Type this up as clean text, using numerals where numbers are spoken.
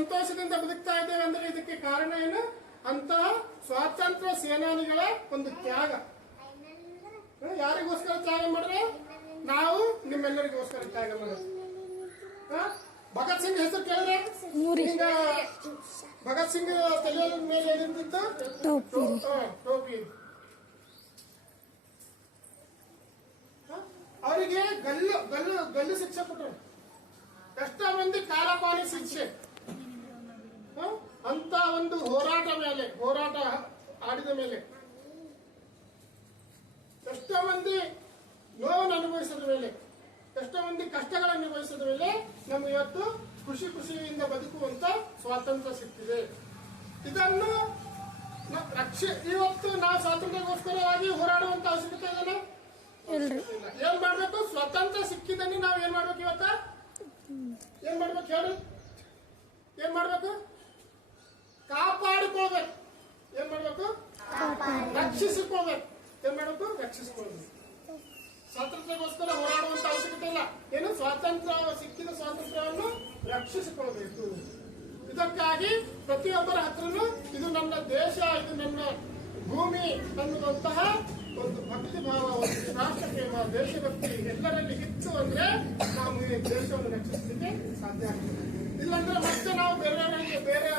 ಸಂತೋಷದಿಂದ ಬದುಕ್ತಾ ಇದ್ದೇವೆ ಅಂದ್ರೆ ಇದಕ್ಕೆ ಕಾರಣ ಏನು? ಅಂತಹ ಸ್ವಾತಂತ್ರ್ಯ ಸೇನಾನಿಗಳ ಒಂದು ತ್ಯಾಗ. ಯಾರಿಗೋಸ್ಕರ ತ್ಯಾಗ ಮಾಡಿದ್ರೆ? ನಾವು ನಿಮ್ಮೆಲ್ಲರಿಗೋಸ್ಕರ ತ್ಯಾಗ ಮಾಡೋದು. ಭಗತ್ ಸಿಂಗ್ ಹೆಸರು ಕೇಳಿದ್ರೆ ಈಗ ಭಗತ್ ಸಿಂಗ್ ತಲೆಯ ಮೇಲೆ ಏನಿರ್ತಿತ್ತು? ಟೋಪಿ. ಅವರಿಗೆ ಗಲ್ಲು ಗಲ್ಲು ಗಲ್ಲು ಶಿಕ್ಷೆ ಕೊಟ್ಟರು. ಎಷ್ಟ ಮಂದಿ ಕಾಲಪಾನಿ ಶಿಕ್ಷೆ. ಅಂತ ಒಂದು ಹೋರಾಟ ಆಡಿದ ಮೇಲೆ ಎಷ್ಟೋ ಮಂದಿ ನೋವನ್ನು ಅನುಭವಿಸಿದ ಮೇಲೆ, ಎಷ್ಟೋ ಮಂದಿ ಕಷ್ಟಗಳನ್ನು ಅನುಭವಿಸಿದ ಮೇಲೆ ನಮ್ಗೆ ಇವತ್ತು ಖುಷಿಯಿಂದ ಬದುಕುವಂತ ಸ್ವಾತಂತ್ರ್ಯ ಸಿಕ್ಕಿದೆ. ಇದನ್ನು ಇವತ್ತು ನಾವು ಸ್ವಾತಂತ್ರ್ಯಕ್ಕೋಸ್ಕರವಾಗಿ ಹೋರಾಡುವಂತ ಅವಶ್ಯಕತೆ ಇದೆಯಲ್ಲ? ಏನ್ ಮಾಡ್ಬೇಕು? ಸ್ವಾತಂತ್ರ್ಯ ಸಿಕ್ಕಿದಲ್ಲಿ ನಾವು ಏನ್ ಮಾಡ್ಬೇಕು? ಇವತ್ತ ಏನ್ ಮಾಡ್ಬೇಕು ಹೇಳಿ? ಏನ್ ಮಾಡ್ಬೇಕು? ಕಾಪಾಡಿಕೊಳ್ಬೇಕು. ಏನ್ ಮಾಡ್ಬೇಕು? ರಕ್ಷಿಸಿಕೊಳ್ಬೇಕು. ಏನ್ ಮಾಡ್ಬೇಕು? ರಕ್ಷಿಸಿಕೊಳ್ಬೇಕು. ಸ್ವಾತಂತ್ರ್ಯಕ್ಕೋಸ್ಕರ ಹೋರಾಡುವಂತ ಅವಶ್ಯಕತೆ ಇಲ್ಲ. ಏನು? ಸಿಕ್ಕಿದ ಸ್ವಾತಂತ್ರ್ಯವನ್ನು ರಕ್ಷಿಸಿಕೊಳ್ಬೇಕು. ಇದಕ್ಕಾಗಿ ಪ್ರತಿಯೊಬ್ಬರ ಹತ್ರನು ಇದು ನನ್ನ ದೇಶ, ಇದು ನನ್ನ ಭೂಮಿ ಅನ್ನುವಂತಹ ಒಂದು ಭಕ್ತಿ ಭಾವ, ಒಂದು ರಾಷ್ಟ್ರ ಪ್ರೇಮ, ದೇಶಭಕ್ತಿ ಎಲ್ಲರಲ್ಲಿ ಇತ್ತು ಅಂದ್ರೆ ನಾವು ಈ ದೇಶವನ್ನು ರಕ್ಷಿಸಲಿಕ್ಕೆ ಸಾಧ್ಯ ಆಗ್ತದೆ. ಇಲ್ಲಾಂದ್ರೆ ಮತ್ತೆ ನಾವು ಬೇರೆ